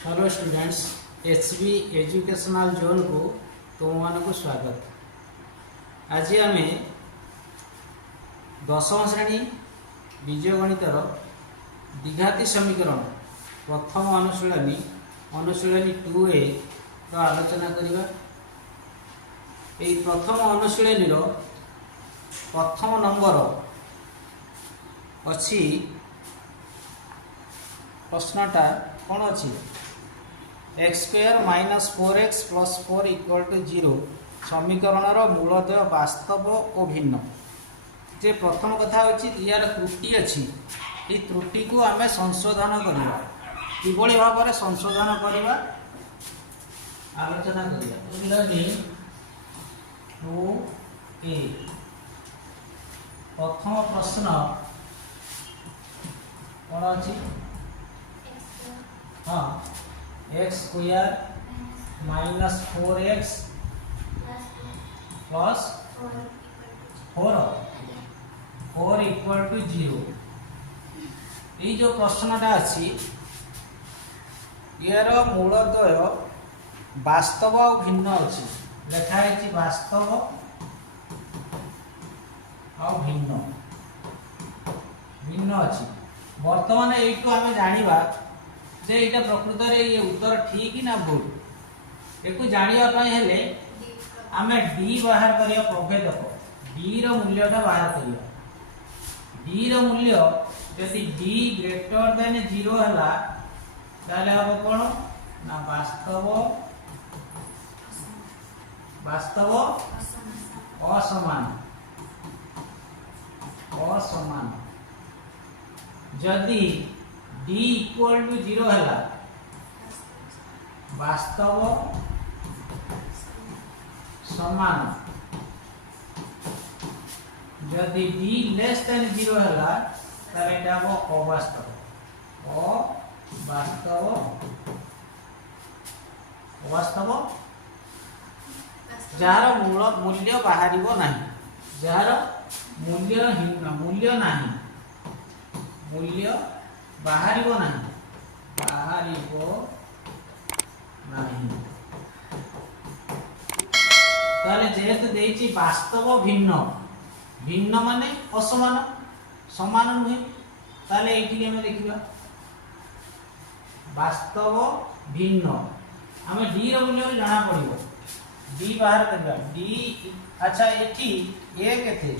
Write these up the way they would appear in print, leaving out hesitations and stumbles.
Hello students, HB educational zone को तुम मान को स्वागत। आज आम दशम श्रेणी बीज गणितर द्विघाती समीकरण प्रथम अनुशीलनी अनुशीलनी 2A आलोचना करवा। यही प्रथम अनुशीलनी प्रथम नंबर अच्छी प्रश्नटा कौन अच्छी x² - 4x + 4 = 0 समीकरण मूलदय वास्तव और भिन्न। जे प्रथम कथा होची यार त्रुटि अच्छी, ये त्रुटि को आम संशोधन करवा किभली भाव में संशोधन करवा आलोचना करवा। 2A प्रथम प्रश्न कौन अच्छी हाँ x² - 4x + 4 = 0। ये जो प्रश्नटा अच्छी यार मूलदय वास्तव और भिन्न अच्छी लिखाई वास्तव और भिन्न भिन्न अच्छी। बर्तमान यू आम जाना जे यहाँ प्रकृत में ये उत्तर ठीक ना भूल। एक जानापे आम डी बाहर करिया प्रभेदक डी रूल्यटा बाहर करिया। डी रूल्य यदि डी ग्रेटर देन 0 है ताले हम कौन ना वास्तव वास्तव असमान असमान। जदि D = 0 है वास्तव समान। जदि D <0 है ताले अवास्तव अवास्तव अवास्तव जार मूल्य बाहर ना जार मूल्य मूल्य ना मूल्य बाहर जेहेतु देछि वास्तव भिन्न भिन्न माने असमान समान नुहे ताले एठी हम देखिबा वास्तव भिन्न आम डी रो मूल्य जाना पड़िबो। डी बाहर करबा डी अच्छा एठी ए केते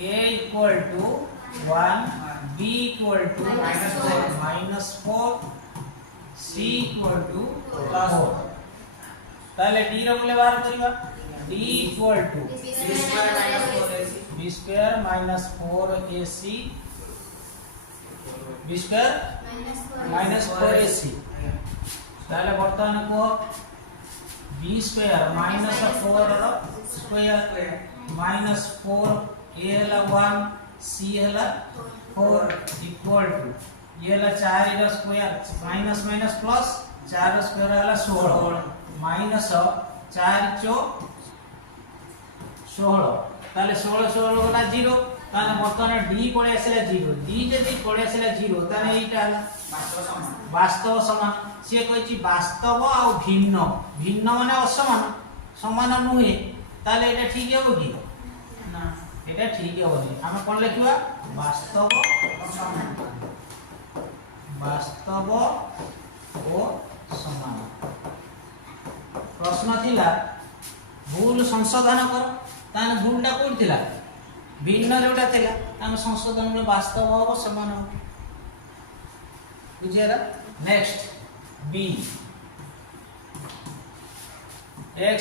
A = 1 B = -4 C = 4 ताले D रो मूल्य बाहर करबा D = B² - 4AC B² - 4AC ताले वर्तमान को B² - 4 रो स्क्वायर -4 A है 1 C है 4 इक्वल टू ये है 4 रो स्क्वायर माइनस माइनस प्लस 4 रो स्क्वायर है 16 माइनस 4 चो 16 ताले 16 16 गला 0 ताले बर्तमान D पड़े आसला 0 D जदी पड़े आसला 0 ताले एटा वास्तव समान। से कहिछि वास्तव और भिन्न भिन्न माने असमान समान नुहे ताले एटा ठीक हेबो कि ना एटा ठीक हेबोनी। हम कोन लिखिबा वास्तव वास्तव ओ समान। प्रश्न थिला भूल संशोधन कर ताने भूलटा कोन थिला भिन्न रेटा थिला हम संशोधन में वास्तव हो समान हो बुझियरा। नेक्स्ट बी x² -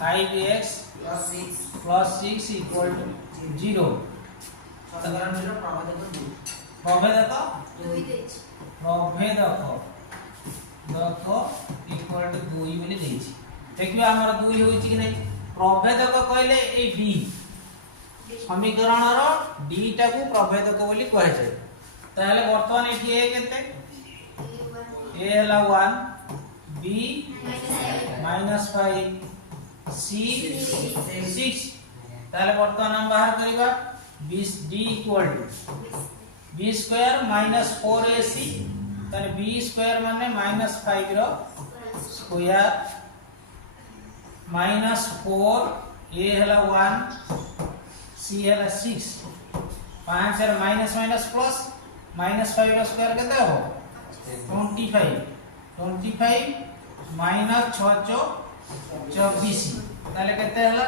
5x + 6 = 0 प्रभेदक इक्वल टू 2 बोली देछि। देखिबा हमर 2 होइछि कि नै प्रभेदक कहले ए डी समीकरण रो डी टा को प्रभेदक बोली कहे जाय। ताले वर्तमान एठी ए केते ए हला 1 B -5 C 6 ताले वर्तमान हम बाहर करिबा 20 d equal to b square minus 4ac ताले b स्क्वायर माने माइनस 5 रो स्क्वायर माइनस 4 a हला 1 c हला 6 5 और माइनस माइनस प्लस माइनस 5 रो स्क्वायर केते हो 25 माइनस 6 24 ताले केते हला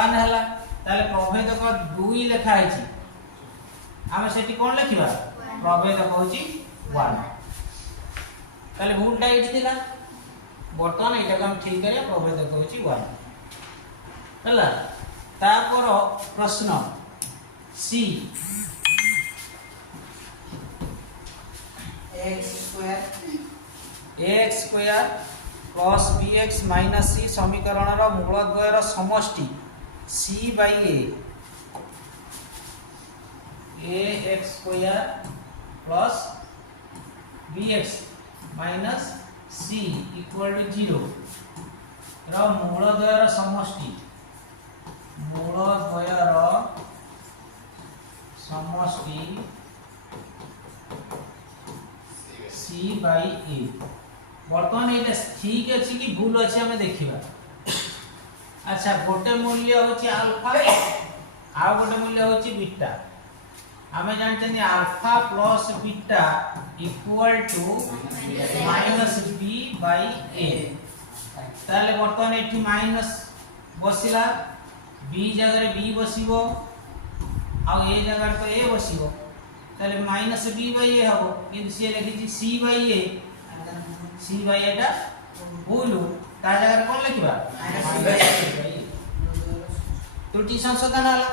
1 हला ताले प्रभेदक 2 लेखा है आमे सेठी कोन लिखिबा प्रभेदक होची 1 ताले भूलटा एठी थिला बर्तमान एटा हम ठीक करिया प्रभेदक होची 1 हला तापर प्रश्न सी x square plus bx minus c समीकरण रो मूलद्वयर समष्टि c by a x square plus bx minus c equal to 0 रो मूलद्वयर समष्टि c by a वर्तमान एटा ठीक अछि कि भूल अछि हमें देखिबा अच्छा गोटे मूल्य होछि अल्फा आ गोटे मूल्य होछि बीटा हमें जानते हैं alpha plus beta equal to minus b by a ताले वर्तमान एठी माइनस बसिला b जगह रे b बसिबो आ a जगह तो a बसिबो ताले माइनस b by a हबो किंतु से लिखि c by a c by एटा भूलु ता जगह कोन लिखिबा माइनस b by a त्रुटि संशोधन हला